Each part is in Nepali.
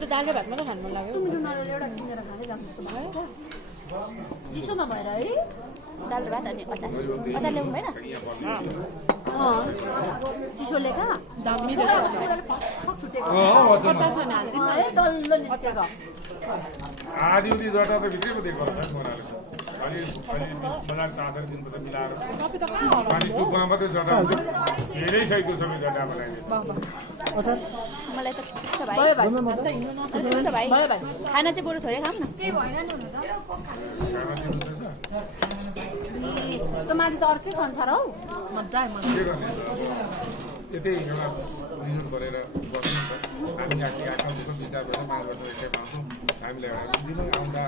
त दाल र भात मात्रै खानु मन लाग्यो मिठो नरल एउटा किनेर खाँदै जानु जस्तो भयो चिसोमा भएर है दाल र भात अनि अचार अचार ल्याउनु भएन चिसोले कहाँ दामी छ छुटेको अचार छैन डल्लो निस्केको आधी उधी जटा त भित्रैको दिएको छ बनाएर अलि बजार तासेर दिनुपर्छ मिलाएर पानी टुप्पामा मात्रै जटा धेरै सहितको सबै जटा बनाइदियो मलाई त छ भाइ भाइ खाना चाहिँ बरु थोरै खाऊँ न केही भएन नि हुनु खाना दिनुपर्छ त माथि त अर्कै संसार हौ मजा आयो के गर्ने यतै एउटा रिजोर्ट गरेर बस्नु त हामी आँटी आँखाउँछौँ विचार गरेर 5 वर्ष यसै पाउँछौँ हामीले दिनु आउँदा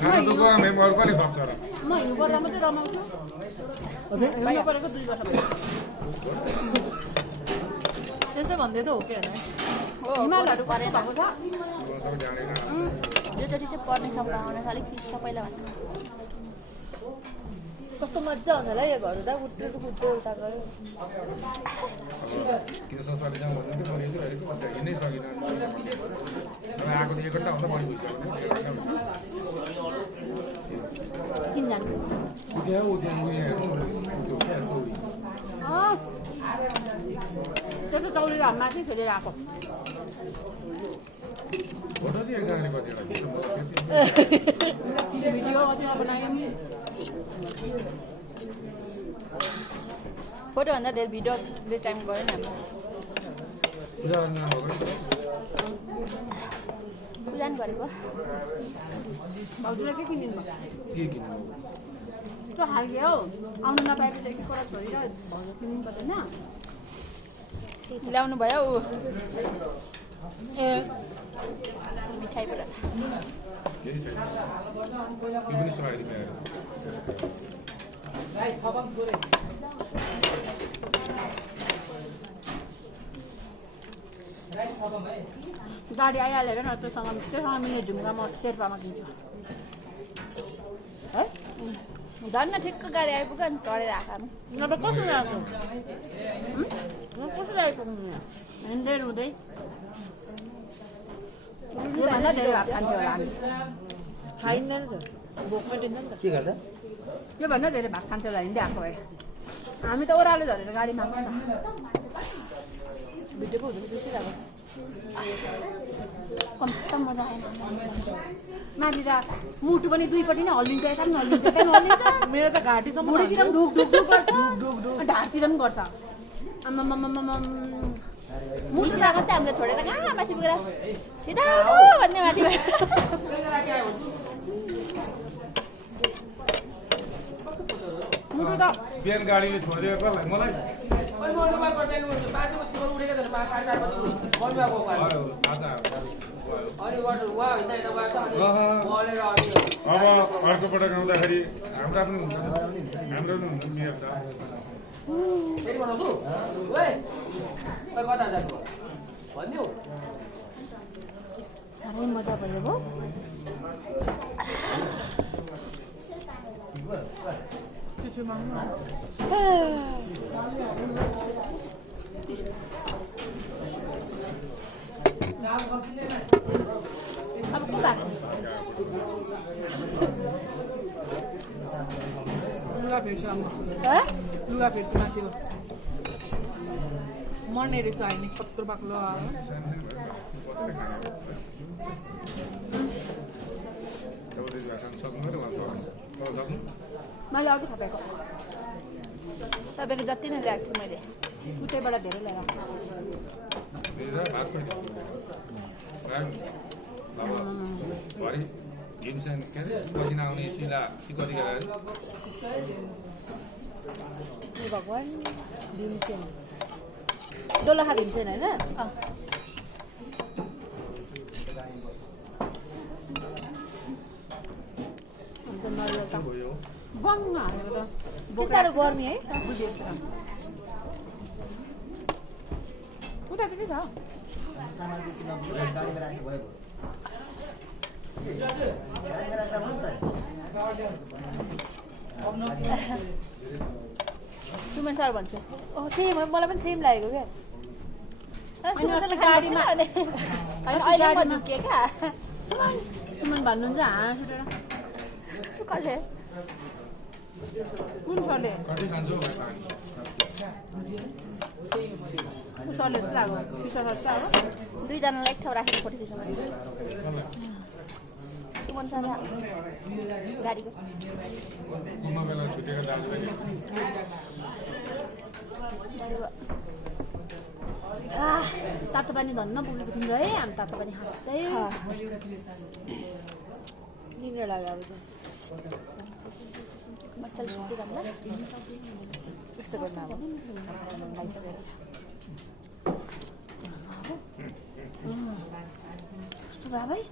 खाना दुःख हामी अर्कोले खप्छ र म हिँड्नु पर्दा मात्रै रमाउँछु हिँड्नु परेको 2 वर्ष भयो त्यसै भन्दै त हो के होइन हिमालहरू परेन भएको छ सबै जानेन योचोटि चाहिँ पढ्ने सम्भावना छ अलिक सबैलाई भन्दा कस्तो मजा आउँछ होला यो घर हुँदा उठ्दै कुद्दै उता गयो के ससुरालीसँग भन्नु कि मैले यसो हेरेको अन्त हिँड्नै सकिनँ तपाईँ आएको त 1 घन्टा भन्दा बढी भइसक्यो किन जानु त्यो त चौरीको हाममा चाहिँ खेलेर आएको फोटो चाहिँ एकजनाले कतिवटा भिडियो कतिवटा बनायौँ फोटोभन्दा धेरै भिडियोले टाइम गयो नि हाम्रो पूजा गर्नु पूजा नि गरेको भाउजूलाई के किनिदिनु के किन्नु त्यो हाल्यो हौ आउनु नपाएपछि एकपल्ट छोडेर भाउजू किनिदिनु पर्दैन ल्याउनु भयो ऊ ए मिठाई पो रहेछ केही छैन यो पनि सहायता ल्याएर गाडी आइहालेर न त्योसँग मिल्ने झुम्का म शेर्पामा किन्छु है धन्न ठिक्क गाडी आइपुग्यो अनि चढेर आएको नभए कसरी आएको कसरी आइपुग्नु हिँड्दै रुँदै योभन्दा धेरै भात खान्थ्यो होला हामी खाइँदैन त भोक मेटिँदैन त के गर्दा योभन्दा धेरै भात खान्थ्यो होला हिँड्दै आएको भए हामी त ओह्रालो झरेर गाडीमा आएको नि त भिडियो पो हुँदैन बिर्सिरहेको कम्ता मजा आएन माथि त मुटु पनि दुईपट्टि नै हल्लिन्छ यता पनि हल्लिन्छ यता पनि हल्लिन्छ मेरो त घाँटीसम्म भुँडीतिर पनि ढुक ढुक ढुक गर्छ ढाडतिर पनि गर्छ आम्मामामामाम मुसी भएको त हामीले छोडेर कहाँ माथि पुगेर छिटो भन्ने माथिबाट मुटु त बिहान गाडीले छोडिदियो कसलाई मलाई अब अर्को पटक आउँदाखेरि हाम्रा पनि हुन्छ हाम्रो पनि हुन्छ मिल्छ साह्रै मजा भयो हो अब को भएको लुगा फेर्छु अब लुगा फेर्छु माथि मर्ने रहेछ होइन कत्रो बाक्लो मैले अरू थपेको तपाईँको जति नै ल्याएको थिएँ मैले उतैबाट धेरै ल्याएर भरि भीमसेन के अरे पसिना आउने शिला चिकटी गरेर भगवान् भीमसेन दोलखा भीमसेन होइन अन्त नरिवल त बङ्ग हालेको त के साह्रो गर्मी है उता चाहिँ के छ सुमन सर भन्छु सेम हो मलाई पनि सेम लागेको क्या सुमनले गाडीमा अनि अहिले म झुके क्या सुमन भन्नुहुन्छ हाँसेर कसले कुन सरले कति खान्छौ भाइ पानी कुन सरले जस्तो लाग्यो किशोर सर जस्तो लाग्यो दुईजनालाई एक ठाउँ राखेर फोटो खिच्नु सुमन सर गाडीको कुम्भ बेला छुटेको दाजुभाइ तातो पानी धन्न पुगेको तिम्रो है हामी तातो पानी खाँदै निद्रा लाग्यो अब चाहिँ मजाले सुत्दै जान्छ यस्तो गर्नु अब कस्तो भयो भाइ